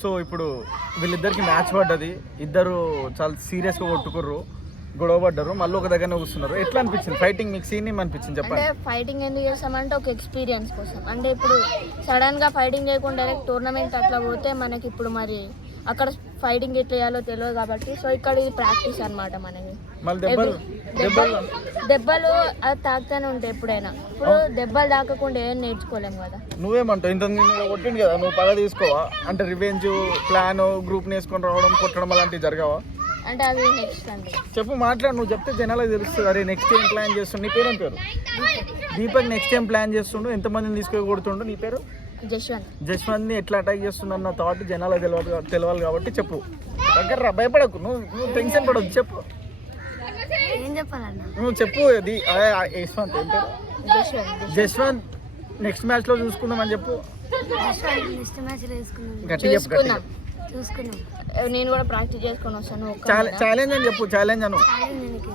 సో ఇప్పుడు వీళ్ళిద్దరికి మ్యాచ్ పడ్డది, ఇద్దరు చాలా సీరియస్గా కొట్టుకుర్రు, గొడవ పడ్డారు, మళ్ళీ ఒక దగ్గరనే కూర్చున్నారు. ఎట్లా అనిపించింది ఫైటింగ్? మీకు సీన్ ఏమనిపించింది చెప్పండి. అంటే ఫైటింగ్ ఎందుకు చేస్తామంటే ఒక ఎక్స్పీరియన్స్ కోసం. అంటే ఇప్పుడు సడన్గా ఫైటింగ్ చేయకుండా డైరెక్ట్ టోర్నమెంట్ అట్లా పోతే మనకి ఇప్పుడు మరి అక్కడ ఫైటింగ్ ఎట్లా చేయాలో తెలియదు కాబట్టి, సో ఇక్కడ ఇది ప్రాక్టీస్ అనమాట మనకి. దెబ్బలు అది తాకుతూనే ఉంటాయి ఎప్పుడైనా. ఇప్పుడు దెబ్బలు తాకకుండా ఏం నేర్చుకోలేము కదా. నువ్వేమంటావు? ఇంత కొట్టింది కదా, నువ్వు పగ తీసుకోవా? అంటే రివెంజ్ ప్లాన్, గ్రూప్ వేసుకొని రావడం, కొట్టడం అలాంటివి జరగవా? అంటే అది నెక్స్ట్ అండి. చెప్పు, మాట్లాడు. నువ్వు చెప్తే జనాలకు తెలుస్తుంది. అరే నెక్స్ట్ ఏం ప్లాన్ చేస్తుండు? నీ పేరు ఏం పేరు? దీపక్. నెక్స్ట్ ఏం ప్లాన్ చేస్తుండు? ఎంతమందిని తీసుకొని కొడుతుండు? నీ పేరు? జశ్వంత్ని ఎట్లా అటాక్ చేస్తుండ అన్న థాట్ జనాలకు తెలియాలి కాబట్టి చెప్పు. దగ్గర రా, భయపడకు, నువ్వు టెన్షన్ పడద్దు, చెప్పు. నువ్వు చెప్పు. అది యశ్వంత్ ఏం పేరు? జశ్వంత్. నెక్స్ట్ మ్యాచ్ లో చూసుకుందామని చెప్పు. గట్టి చెప్పు. నేను కూడా ప్రాక్టీస్ చేసుకొని వస్తాను. ఛాలెంజ్ అని చెప్పు. ఛాలెంజ్ అను.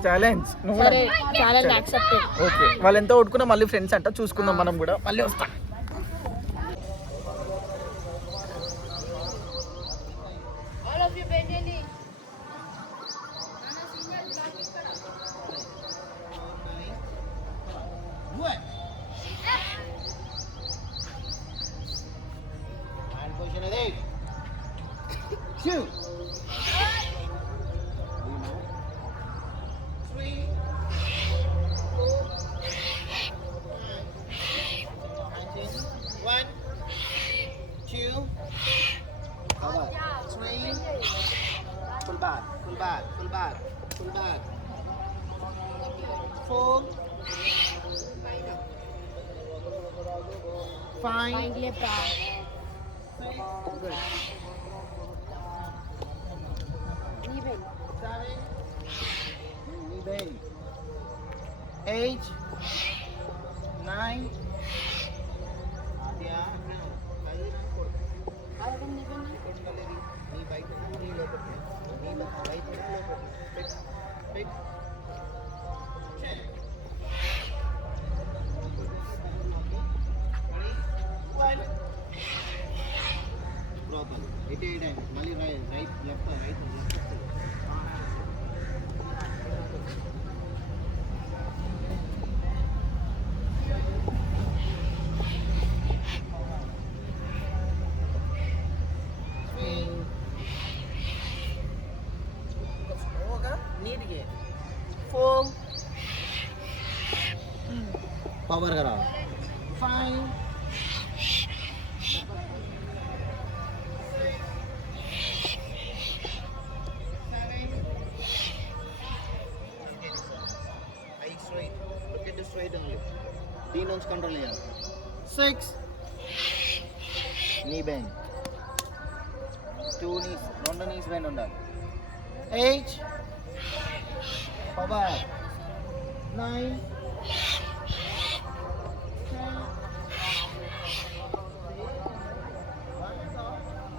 ఛాలెంజ్. ఓకే, వాళ్ళు ఎంత కొట్టుకున్నా మళ్ళీ ఫ్రెండ్స్ అంట. చూసుకుందాం మనం కూడా. మళ్ళీ వస్తాం. Two. 3. 1. 2. Cover. 3. Pull back. Pull back. Pull back. Pull back. 4. 5. 6. 7. 8. 9. మళ్ళీ రైట్ లెఫ్ట్ రైట్ నీట్గా 4 పవర్ గా 5 straight only. D nose control here. 6. Knee bend. 2 knees. Two knees bend undali. 8. Power. 9. 10.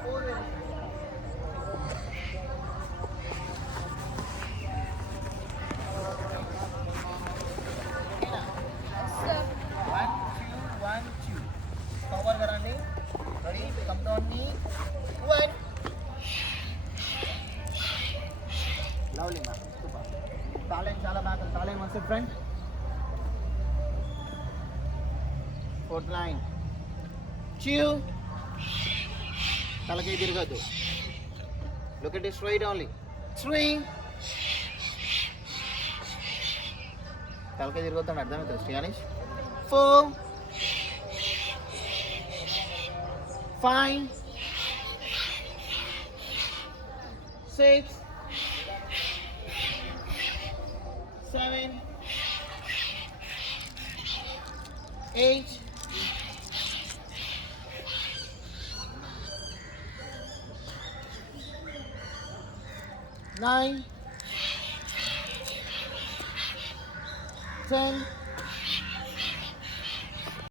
4. 1, 2. Power garani. Ready? Come down knee. 1. Lovely man. Super. Talent chala back. Talent once in front. 4th line. 2. Talaki dirgadu. Look at it straight only. 3. Talaki dirgadu ante ardham avutadi Styanish. 4. 5. 6. 7. 8. 9. 10.